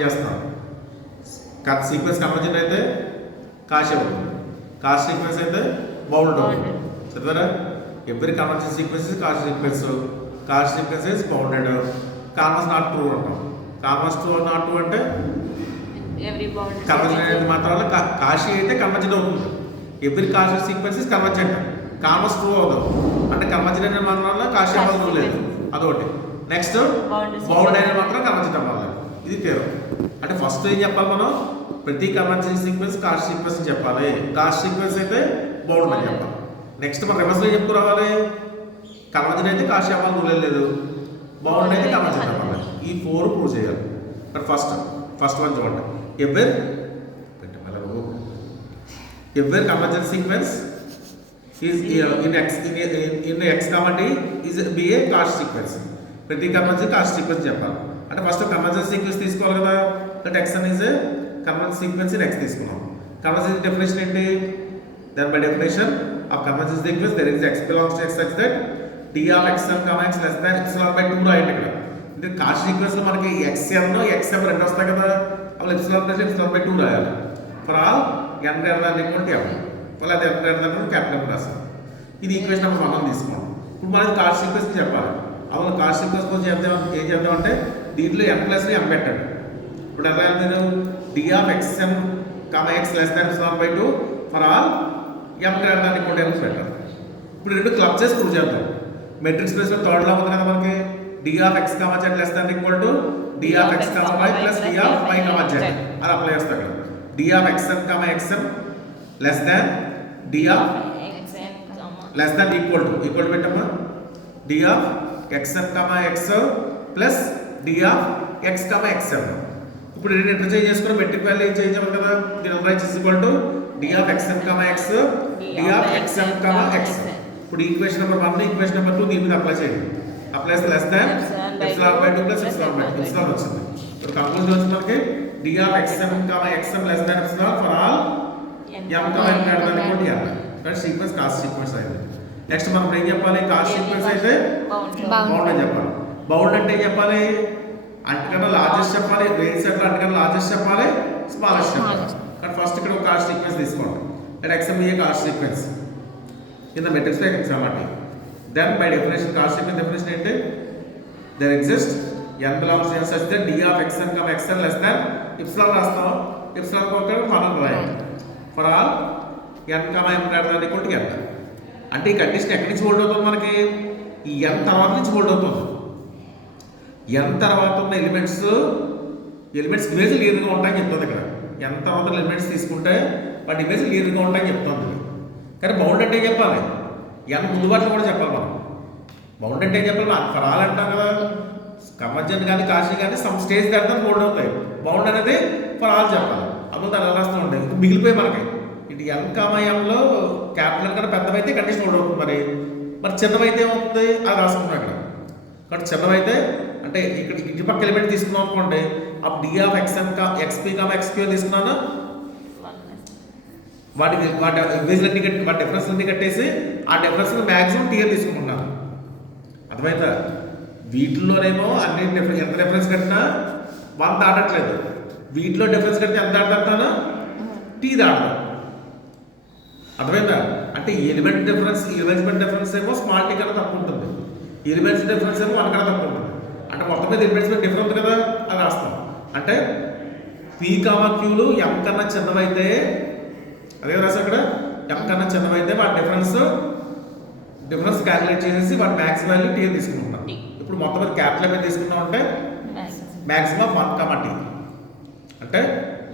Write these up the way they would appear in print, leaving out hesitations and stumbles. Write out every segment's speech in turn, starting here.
చేస్తాం. Sequence convergent అయితే Cauchy అవుతుంది, కాష్ సీక్వెన్స్ అయితే బౌండ్ అవుతుంది. చదివారా? Every convergent sequence Cauchy sequence, Cauchy sequence is bounded. కామస్ నాట్ ట్రూ అంటాం. కామస్ ట్రూ నాట్ ట్రూ అంటే కన్వర్జెంట్ అనేది మాత్రం కాషి అయితే కన్వర్జెంట్ అవుతుంది. Every Cauchy sequence is convergent. కామస్ ట్రూ అవుతుంది అంటే కన్వర్జెంట్ అనేది మాత్రం కాషి అవ్వదు లేదు, అదొకటి. నెక్స్ట్ బౌండ్ అనేది మాత్రం కన్వర్జెంట్ అవ్వాలి. ఇది పేరు. అంటే ఫస్ట్ ఏం చెప్పాలి మనం? ప్రతి కన్వర్జెంట్ సీక్వెన్స్ కాస్ట్ సీక్వెన్స్ చెప్పాలి. కాస్ట్ సీక్వెన్స్ అయితే బౌండ్ అని చెప్పాలి. నెక్స్ట్ మనం రివర్స్లో చెప్పుకురావాలి. కన్వర్జెంట్ అయితే కాస్ట్ చెప్పాలి, రూల్ లేదు. బౌండ్ అయితే కన్వర్జెంట్ అవ్వాలి. ఈ 4 ప్రూవ్ చేయాలి. బట్ ఫస్ట్ వన్ చూడండి. Every convergent sequence is in x comma t is be a cost sequence. ప్రతి కన్వర్జెంట్ కాస్ట్ సీక్వెన్స్ చెప్పాలి. అంటే ఫస్ట్ కన్వర్జెంట్ సీక్వెన్స్ తీసుకోవాలి కదా. That x is a convergent sequence in x తీసుకున్నాం. Convergent definition ఏంటి? Then by definition of convergent sequence there is x belongs to x such that t of xn, x less than epsilon/2 రాయండి ఇక్కడ. అంటే cost sequence లో మనకి xn xm రెండు వస్తాయి కదా. అప్పుడు epsilon/2 రాయాలి. For all n greater than equal to m. మళ్ళీ అది n greater than క్యాపిటల్ రాస్తాం. ఇది ఈక్వేషన్ నెంబర్ 1 తీసుకోండి. ఇప్పుడు మనకి కాస్ట్ సీక్వెన్స్ చెప్పాలి. అప్పుడు కాస్ట్ సీక్వెన్స్ కోసం ఏం చేద్దామంటే దీంట్లో m ప్లస్ m పెట్టండి. ఇప్పుడు ఎలా నేను d of xm, x less than epsilon/2 for all m greater than equal to m పెట్టాలి. ఇప్పుడు రెండు క్లబ్ చేసి ప్రూవ్ చేద్దాం. మెట్రిక్స్ ప్లేస్ లో థర్డ్ లా ఉంది కదా మనకి. d of x, z less than equal to d of x, y plus d of y, z. అది అప్లై చేస్తాం ఇక్కడ. d of xm, xm less than d of less than equal to పెట్టమ్మా. d of xm, x plus d of x, xm. ఇప్పుడు రెండు interchange చేసుకుని metric value ఏం చేయించాము కదా. దీని number is equal to d of xm, x d of xm, x. ఇప్పుడు equation number 1 equation number 2 దీని మీద అప్లై చేయండి. అప్లై చేస్తే less than epsilon/2 plus epsilon/2 epsilon వచ్చింది. ఇప్పుడు కంక్లూజన్ వచ్చింది మనకి d of xm, xm less than epsilon for all m, greater than equal to m. That sequence cost sequence అయింది. Next మనం ఏం చెప్పాలి? కాస్ట్ సీక్వెన్స్ అయితే బౌండ్ అని చెప్పాలి. బౌండ్ అంటే ఏం చెప్పాలి? అంతకన్నా లార్జెస్ట్ చెప్పాలి, రేంజ్ సెట్ లో అంతకన్నా లార్జెస్ట్ చెప్పాలి, స్మాలెస్ట్ చెప్పాలి. కానీ ఫస్ట్ ఇక్కడ ఒక కాస్ట్ సీక్వెన్స్ తీసుకోండి. That xm a Cauchy sequence in the metrics like xm అంటే. Then by definition Cauchy sequence definition ఏంటి? There exist n belongs to n such that d of xm, xn less than epsilon రాస్తాం. epsilon కోకర్ మనం రాయాలి. For all n, m greater than equal to n. అంటే ఈ condition ఎక్కడి నుంచి hold అవుతుంది మనకి? ఈ n తర్వాత నుంచి హోల్డ్ అవుతుంది. n తర్వాత ఉన్న ఎలిమెంట్స్ ఇమేజ్ లీనియర్గా ఉంటాయని చెప్తుంది ఇక్కడ. n తర్వాత ఎలిమెంట్స్ తీసుకుంటే వాటి ఇమేజ్ లీనియర్గా ఉంటాయని చెప్తుంది. కానీ బౌండ్ అంటే ఏం చెప్పాలి? n ముందు వాటిలో కూడా చెప్పాలి మనం. బౌండ్ అంటే ఏం చెప్పాలి? ఫర్ ఆల్ అంటాం కదా. కన్వర్జెంట్ కానీ కాషి కానీ సమ్ స్టేజ్ దాకా హోల్డ్ అవుతాయి. బౌండ్ అనేది ఫర్ ఆల్ చెప్పాలి. అప్పుడు దాన్ని ఎలా రాస్తూ ఉంటాయి. మిగిలిపోయి మనకి ఇటు n, m క్యాపిటల్ కన్నా పెద్దవైతే కండిషన్ హోల్డ్ అవుతుంది. మరి చిన్నవైతే ఏమవుతుంది? అది రాసుకుంటాం ఇక్కడ. కాబట్టి చిన్నవైతే అంటే ఇక్కడ ఇటు పక్క ఎలిమెంట్ తీసుకున్నాం అనుకోండి. అప్పుడు d of xm, xp, xq తీసుకున్నాను. వాటి ఇమేజ్లన్నీ వాటి డిఫరెన్స్ అన్ని కట్టేసి ఆ డిఫరెన్స్ మ్యాక్సిమం టీఆర్ తీసుకుంటున్నాను. అర్థమైందా? వీటిల్లోనేమో అన్ని ఎంత డిఫరెన్స్ కట్టినా 1 దాటట్లేదు. వీటిలో డిఫరెన్స్ కట్టినా ఎంత దాటుతాను? టీ దాటం. అర్థమైందా? అంటే ఎలిమెంట్ డిఫరెన్స్ ఏమో స్మాల్ టీ కన్నా తక్కువ ఉంటుంది. ఎలిమెంట్స్ డిఫరెన్స్ ఏమో 1 కన్నా తక్కువ ఉంటుంది. అంటే మొత్తం మీద ఎలిమెంట్స్ మీద డిఫరెంట్ కదా, అది రాస్తాం. అంటే p, qలు m కన్నా చిన్నవైతే అదే రాస్తాం ఇక్కడ. m కన్నా చిన్నవైతే వాటి డిఫరెన్స్ క్యాలిక్యులేట్ చేసేసి వాటి మ్యాక్స్ వాల్యూ టీ తీసుకుంటున్నాం. ఇప్పుడు మొత్తం మీద క్యాపిటల్ మీద తీసుకున్నాం అంటే మ్యాక్సిమం 1, t. అంటే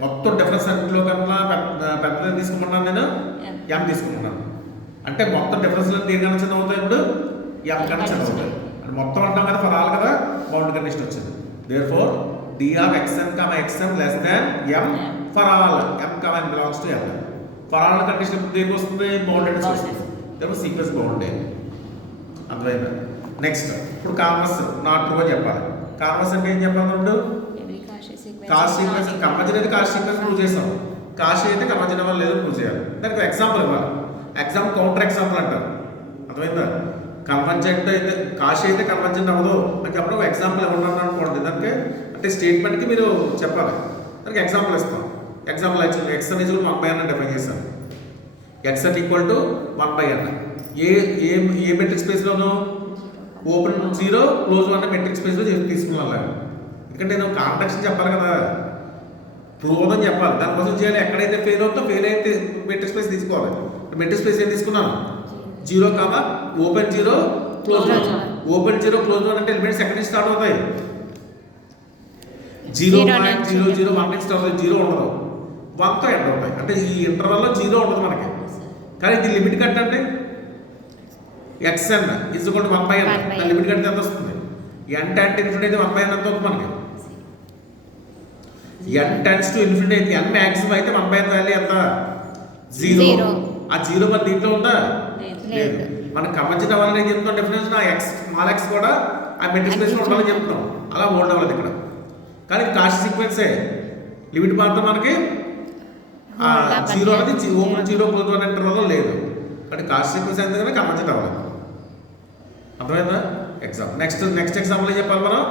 మొత్తం డిఫరెన్స్ అన్నింటిలో కన్నా పెద్దది తీసుకుంటున్నాను నేను, m తీసుకుంటున్నాను. అంటే మొత్తం డిఫరెన్స్ దేనికన్నా చిన్న అవుతాయి, ఇప్పుడు m కన్నా చిన్న అవుతాయి. అంటే మొత్తం అంటాం కదా, ఫర్ ఆల్ కదా, బౌండ్ కండిషన్ వచ్చింది. Therefore d of xn, xm less than m for all m, n belongs to m. For all condition ఇప్పుడు దేనికి వస్తుంది? బౌండెడ్ వస్తుంది. దేనికి సీక్వెన్స్ బౌండెడ్. అర్థమైందా? నెక్స్ట్ ఇప్పుడు కామర్స్ నాట్ ట్రూ అని చెప్పాలి. కామర్స్ అంటే ఏం చెప్పాలి? కాస్ట్ సీక్వెన్స్ కన్వర్జెంట్ అయితే కాస్ట్ సీక్వెన్స్ ప్రూవ్ చేస్తాం. కాస్ట్ అయితే కన్వర్జెంట్ అవ్వాలి లేదో ప్రూవ్ చేయాలి. దానికి ఎగ్జాంపుల్ ఇవ్వాలి. ఎగ్జాంపుల్ కౌంటర్ ఎగ్జాంపుల్ అంటారు. అర్థమైందా? కన్వర్జెంట్ అయితే కాషి అయితే కన్వర్జెంట్ అవ్వదు అని చెప్పడం ఎగ్జాంపుల్ ఇవ్వడం అనుకోండి. దానికి అంటే స్టేట్మెంట్కి మీరు చెప్పాలి. దానికి ఎగ్జాంపుల్ ఇస్తాం. ఎగ్జాంపుల్ యాక్చువల్లీ x అనేది 1/n అని డిఫైన్ చేశాను. x అంటే equal to 1/n. A metric స్పేస్లోనూ ఓపెన్ 0 క్లోజ్ 1 మెట్రిక్ స్పేస్లో తీసుకున్నాను. ఎందుకంటే నేను కాంట్రాక్షన్ చెప్పాలి కదా, ప్రూవ్ అవుతుందని చెప్పాలి. దానికోసం చేయాలి. ఎక్కడైతే ఫెయిల్ అవుతుందో ఫెయిల్ అయితే మెట్రిక్ స్పేస్ తీసుకోవాలి. మెట్రిక్ స్పేస్ ఏం తీసుకున్నాను? 0, ఓపెన్ 0 క్లోజ్ 1. ఓపెన్ 0 క్లోజ్ 1 అంటే ఎలిమెంట్స్ ఎక్కడి నుంచి స్టార్ట్ అవుతాయి? 0.00 1 నుంచి స్టార్ట్ అవుతాయి. 0 ఉండదు, 1తో ఎంటర్ అవుతాయి. అంటే ఈ ఇంటర్వల్లో 0 ఉండదు మనకి. కానీ ఇది లిమిట్ కట్టండి. xn is equal to 1/n. దాని లిమిట్ కడితే ఎంత వస్తుంది? n tends to infinity అయితే 1/n ఎంత అవుతుంది మనకి? n tends to infinity అయితే n maximum అయితే 1/n వాల్యూ ఎంత? 0. ఆ 0 మరి దీంట్లో ఉందా? లేదు. మనకు కన్వర్జెంట్ అవ్వాలని ఏం చెప్తాం? డెఫినేషన్ ఆ x స్మాల్ x కూడా ఆ మెట్రిక్ స్పేస్లో ఉండాలని చెప్తాం. అలా హోల్డ్ అవ్వలేదు ఇక్కడ. కానీ కాస్ట్ సీక్వెన్సే లిమిట్ మాత్రం మనకి 0 అనేది ఓపెన్ 0 క్లోజ్ 1 ఇంటర్వల్లో లేదు. కానీ కాస్ట్ సీక్వెన్స్ ఎందుకంటే కన్వర్జెంట్ అవ్వలేదు. అర్థమైందా? నెక్స్ట్ ఎగ్జాంపుల్ ఏం చెప్పాలి మనం?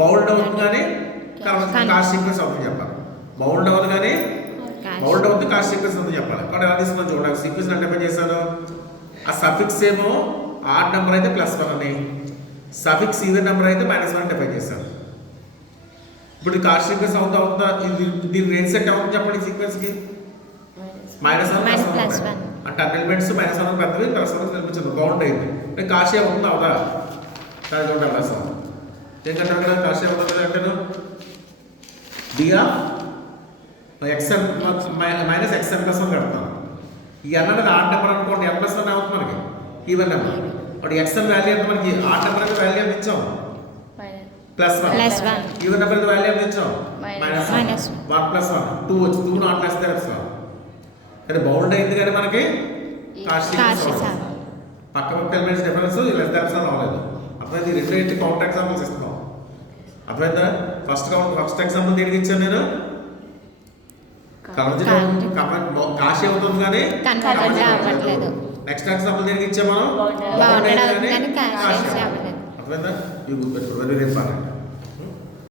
బౌల్డ్ అవుతుంది కానీ కాస్ట్ సీక్వెన్స్ అవుతుంది చెప్పాలి. బౌల్డ్ అవ్వదు కానీ బౌల్డ్ అవుతుంది కాస్ట్ సీక్వెన్స్ అవుతుంది చెప్పాలి. కాబట్టి ఎలా తీసుకుని చూడాలి. సీక్వెన్స్ అంటే ఏం చేశాను? ఆ సఫిక్స్ ఏమో ఆడ్ నెంబర్ అయితే +1 అని, సఫిక్స్ ఈవెన్ నెంబర్ అయితే -1 డిఫైన్ చేశాను. ఇప్పుడు కాస్ట్ సీక్వెన్స్ అవుతుందా? దీని రేంజ్ సెట్ అవుతుంది చెప్పండి. సీక్వెన్స్కి -1 అంటే అన్ని ఎలిమెంట్స్ -1 పెద్దవి +1 కనిపించదు. బౌండ్ అయింది. కాస్ట్ అవుతుందా అవుదా? దాని చూడండి అవకాశం ఏంటంటే కదా కాస్ట్ అవుతుంది అంటే డిఆర్ xn -xn+1 కడతాను. ఈ n అనేది ఆడ్ నెంబర్ అనుకోండి. n+1 అవుతుంది మనకి ఈవెన్ నెంబర్. అప్పుడు xn వాల్యూ ఎంత మనకి? ఆడ్ నెంబర్ అయితే వాల్యూ ఎంత ఇచ్చాం? +1. ఈవెన్ నెంబర్ అయితే వాల్యూ ఎంత ఇచ్చాం? -1. 1+1 2 వచ్చి 2 నాట్ లెస్ దెన్ +1. కానీ బౌండ్ అయింది కానీ మనకి కాస్ట్ పక్క ఎలిమెంట్స్ డిఫరెన్స్ లెస్ దెన్ +1 అవ్వలేదు. అర్థమైంది? రెండు ఏంటి కౌంటర్ ఎగ్జాంపుల్స్ ఇస్తున్నాం. అర్థమైందా? ఫస్ట్ ఎగ్జాంపుల్ దేనికి ఇచ్చాను నేను? కాస్ట్ అవుతుంది కానీ నెక్స్ట్ ఎగ్జాంపుల్ దేనికి ఇచ్చాం మనం? అర్థమైందా? ఇవి గుర్తుపెట్టుకోండి. Very important.